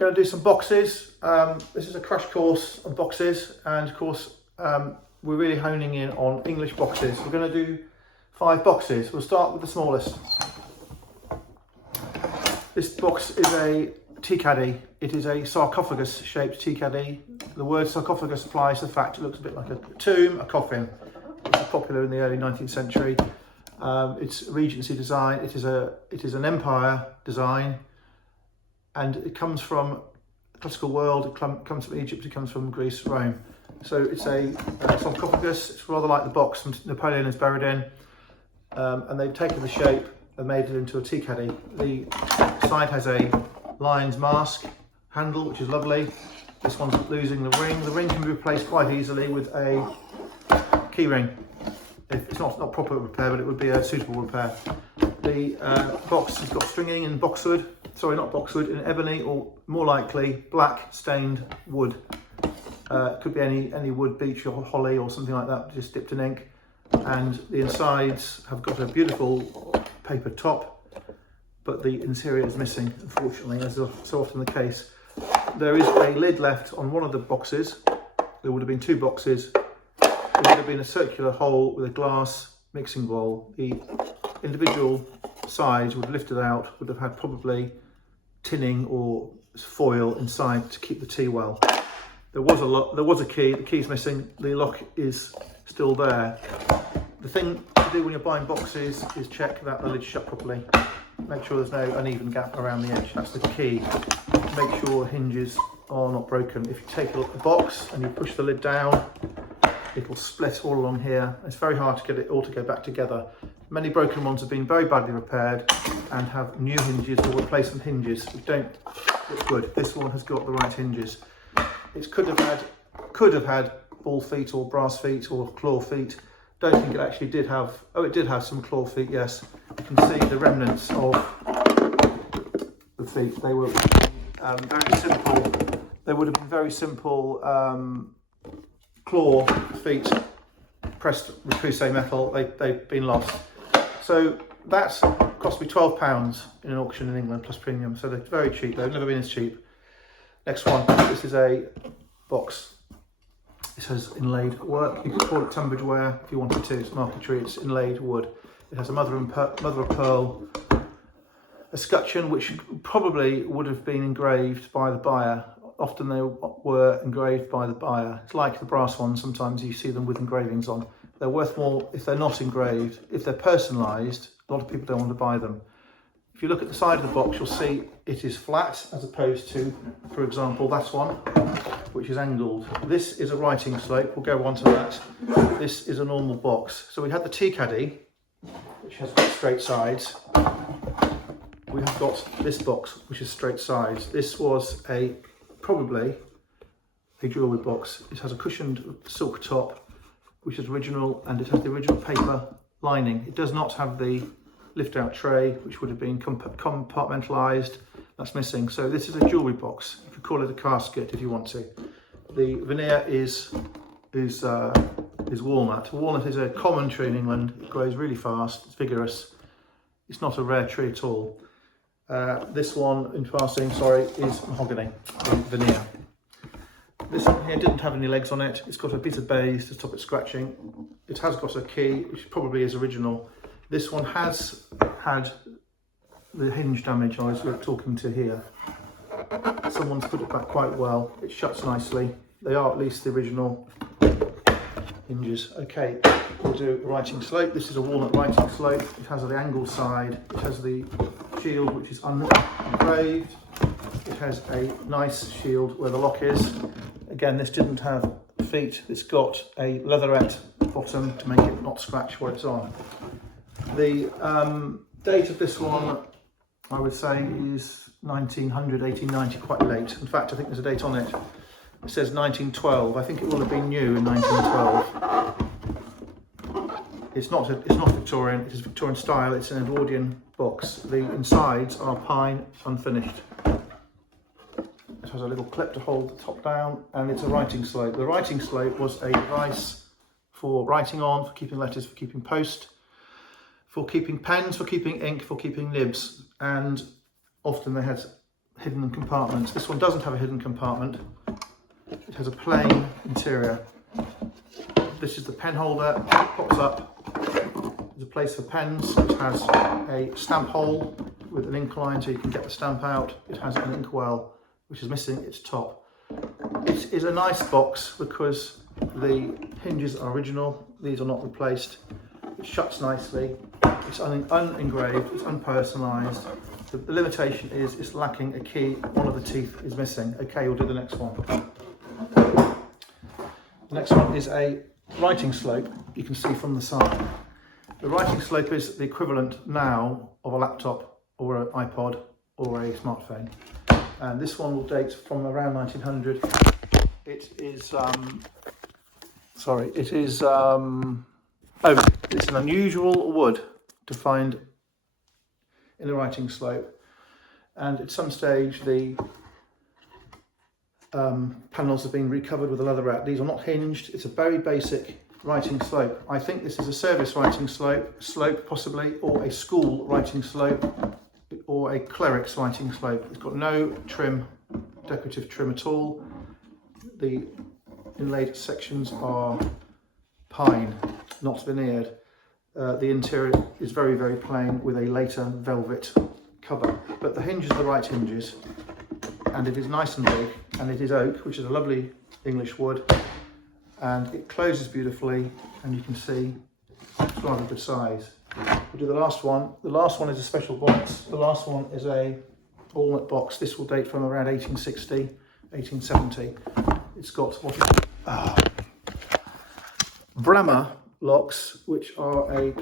Going to do some boxes. This is a crash course on boxes, and of course we're really honing in on English boxes. We're going to do 5 boxes. We'll start with the smallest. This box is a tea caddy. It is a sarcophagus shaped tea caddy. The word sarcophagus applies to the fact it looks a bit like a tomb, a coffin. It was popular in the early 19th century. It's a Regency design. It is an empire design, and it comes from the classical world. It comes from Egypt. It comes from Greece, Rome. So it's a sarcophagus. It's rather like the box Napoleon is buried in, and they've taken the shape and made it into a tea caddy. The side has a lion's mask handle, which is lovely. This one's losing the ring. The ring can be replaced quite easily with a key ring. It's not proper repair, but it would be a suitable repair. The box has got stringing in boxwood. Sorry, not boxwood, in ebony, or more likely black stained wood. Could be any wood, beech or holly or something like that, just dipped in ink. And the insides have got a beautiful paper top, but the interior is missing, unfortunately, as is so often the case. There is a lid left on one of the boxes. There would have been 2 boxes. There would have been a circular hole with a glass mixing bowl. The individual sides would have lifted out, would have had probably tinning or foil inside to keep the tea well. There was a key. The key's missing. The lock is still there. The thing to do when you're buying boxes is check that the lid's shut properly. Make sure there's no uneven gap around the edge. That's the key. Make sure hinges are not broken. If you take a box and you push the lid down, it'll split all along here. It's very hard to get it all to go back together. Many broken ones have been very badly repaired and have new hinges or replacement hinges which don't look good. This one has got the right hinges. It could have had ball feet or brass feet or claw feet. Don't think it actually did have. Oh, it did have some claw feet. Yes, you can see the remnants of the feet. They were very simple. They would have been very simple claw feet pressed with Crusade metal. They've been lost. So that's cost me £12 in an auction in England plus premium. So they're very cheap. They've never been as cheap. Next one. This is a box. It has inlaid work. You could call it Tunbridge ware if you wanted to. It's marquetry. It's inlaid wood. It has a mother of pearl escutcheon, which probably would have been engraved by the buyer. Often they were engraved by the buyer. It's like the brass ones. Sometimes you see them with engravings on. They're worth more if they're not engraved. If they're personalised, a lot of people don't want to buy them. If you look at the side of the box, you'll see it is flat as opposed to, for example, that one, which is angled. This is a writing slope. We'll go on to that. This is a normal box. So we had the tea caddy, which has got straight sides. We have got this box, which is straight sides. This was probably a jewellery box. It has a cushioned silk top, which is original, and it has the original paper lining. It does not have the lift out tray, which would have been compartmentalised. That's missing. So this is a jewellery box. You could call it a casket if you want to. The veneer is walnut. Walnut is a common tree in England. It grows really fast. It's vigorous. It's not a rare tree at all. This one, in passing, sorry, is mahogany veneer. This one here didn't have any legs on it. It's got a piece of baize to stop it scratching. It has got a key, which probably is original. This one has had the hinge damage I was talking to here. Someone's put it back quite well. It shuts nicely. They are at least the original hinges. Okay, we'll do a writing slope. This is a walnut writing slope. It has the angled side. It has the shield, which is engraved. It has a nice shield where the lock is. Again, this didn't have feet. It's got a leatherette bottom to make it not scratch where it's on. The date of this one, I would say, is 1900, 1890, quite late. In fact, I think there's a date on it. It says 1912. I think it will have been new in 1912. It's not Victorian. It is Victorian style. It's an Edwardian box. The insides are pine, unfinished. It has a little clip to hold the top down, and it's a writing slope. The writing slope was a device for writing on, for keeping letters, for keeping post, for keeping pens, for keeping ink, for keeping nibs, and often they had hidden compartments. This one doesn't have a hidden compartment. It has a plain interior. This is the pen holder, it pops up. There's a place for pens. It has a stamp hole with an incline so you can get the stamp out. It has an inkwell, which is missing its top. It is a nice box because the hinges are original. These are not replaced. It shuts nicely. It's unengraved, it's unpersonalised. The limitation is it's lacking a key. One of the teeth is missing. Okay, we'll do the next one. The next one is a writing slope. You can see from the side. The writing slope is the equivalent now of a laptop or an iPod or a smartphone. And this one will date from around 1900. It's an unusual wood to find in a writing slope, and at some stage the panels have been recovered with a leather wrap. These are not hinged. It's a very basic writing slope. I think this is a service writing slope possibly, or a school writing slope, or a cleric's writing slope. It's got no trim, decorative trim at all. The inlaid sections are pine, not veneered. The interior is very, very plain with a later velvet cover, but the hinges are the right hinges, and it is nice and big, and it is oak, which is a lovely English wood, and it closes beautifully, and you can see it's rather good size. We'll do the last one. The last one is a special box. The last one is a walnut box. This will date from around 1860, 1870. It's got what is Bramah locks, which are a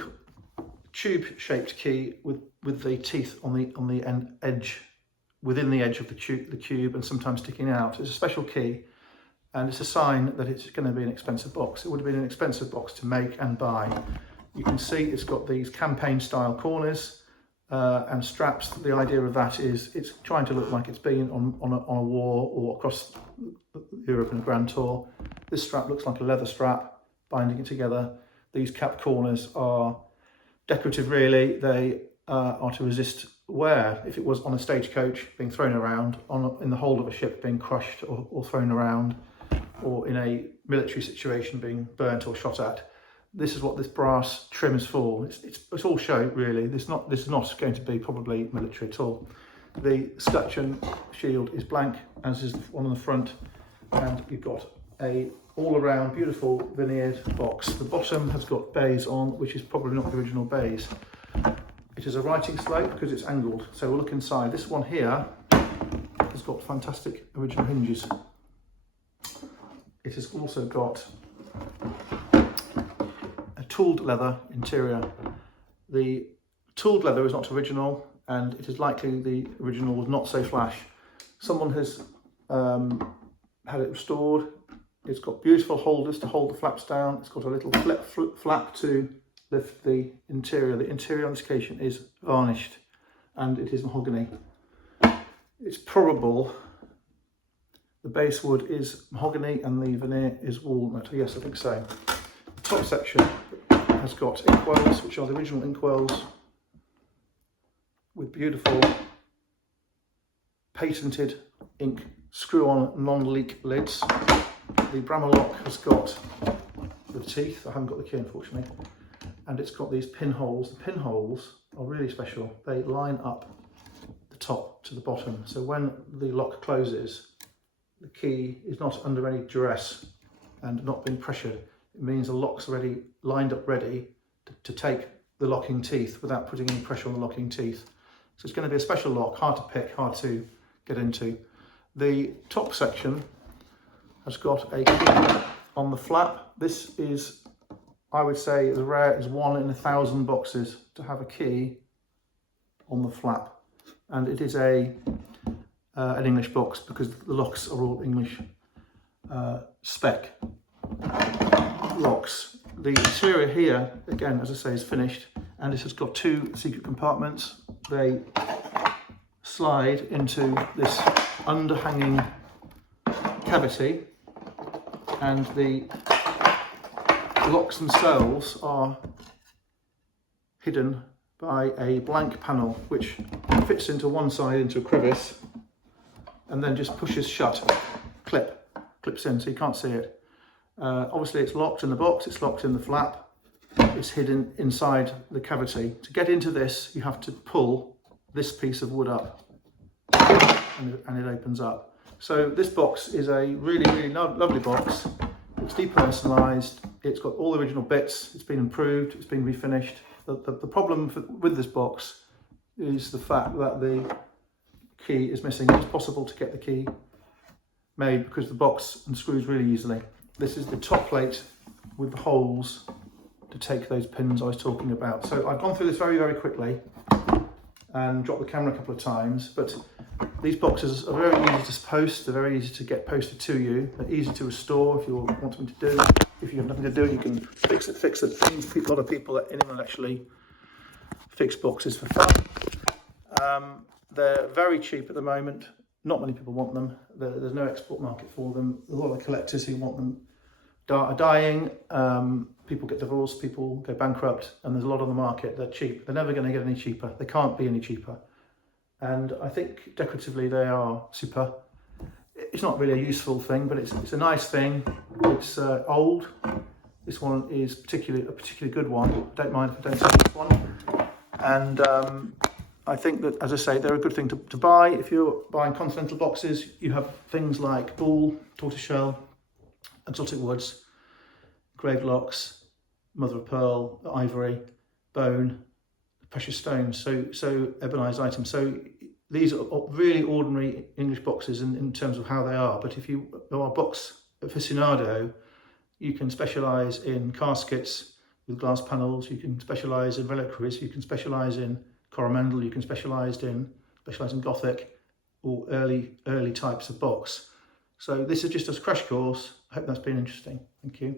tube-shaped key with the teeth on the edge, within the edge of the cube, and sometimes sticking out. It's a special key, and it's a sign that it's going to be an expensive box. It would have been an expensive box to make and buy. You can see it's got these campaign-style corners and straps. The idea of that is it's trying to look like it's been on a war or across Europe on a grand tour. This strap looks like a leather strap, binding it together. These cap corners are decorative really. They are to resist wear. If it was on a stagecoach being thrown around, in the hold of a ship being crushed or thrown around, or in a military situation being burnt or shot at, this is what this brass trim is for. It's all show really. This is not going to be probably military at all. The scutcheon shield is blank, as is the one on the front, and you've got a all-around beautiful veneered box. The bottom has got bays on, which is probably not the original bays. It is a writing slope because it's angled. So we'll look inside. This one here has got fantastic original hinges. It has also got a tooled leather interior. The tooled leather is not original, and it is likely the original was not so flash. Someone has had it restored. It's got beautiful holders to hold the flaps down. It's got a little flap to lift the interior. The interior on this occasion is varnished, and it is mahogany. It's probable the base wood is mahogany and the veneer is walnut. Yes, I think so. The top section has got inkwells, which are the original inkwells, with beautiful patented ink screw-on non-leak lids. The Bramah lock has got the teeth. I haven't got the key unfortunately, and it's got these pinholes. The pinholes are really special. They line up the top to the bottom, so when the lock closes, the key is not under any duress and not being pressured. It means the lock's already lined up ready to take the locking teeth without putting any pressure on the locking teeth. So it's going to be a special lock, hard to pick, hard to get into. The top section has got a key on the flap. This is, I would say, as rare as 1 in 1,000 boxes to have a key on the flap, and it is an English box because the locks are all English spec locks. The interior here, again, as I say, is finished, and it has got 2 secret compartments. They slide into this underhanging cavity, and the locks themselves are hidden by a blank panel which fits into one side into a crevice, and then just pushes shut, clips in, so you can't see it. Obviously it's locked in the box, it's locked in the flap, it's hidden inside the cavity. To get into this, you have to pull this piece of wood up, and it opens up. So this box is a really lovely box. It's depersonalised, it's got all the original bits, it's been improved, it's been refinished. The problem with this box is the fact that the key is missing. It's possible to get the key made because the box unscrews really easily. This is the top plate with the holes to take those pins I was talking about. So I've gone through this very quickly and dropped the camera a couple of times, but these boxes are very easy to post, they're very easy to get posted to you, they're easy to restore if you want something to do. If you have nothing to do, you can fix it. A lot of people at England actually fix boxes for fun. They're very cheap at the moment, not many people want them, there's no export market for them. A lot of collectors who want them are dying, people get divorced, people go bankrupt, and there's a lot on the market. They're cheap, they're never going to get any cheaper, they can't be any cheaper. And I think decoratively they are super. It's not really a useful thing, but it's a nice thing. It's old. This one is a particularly good one. Don't mind if I don't take this one. And I think that, as I say, they're a good thing to buy. If you're buying continental boxes, you have things like bull, tortoiseshell, exotic woods, graved locks, mother of pearl, ivory, bone, precious stones, so ebonised items. So these are really ordinary English boxes in terms of how they are, but if you are a box aficionado, you can specialise in caskets with glass panels, you can specialise in reliquaries, you can specialise in coromandel, you can specialise in Gothic or early types of box. So this is just a crash course. I hope that's been interesting. Thank you.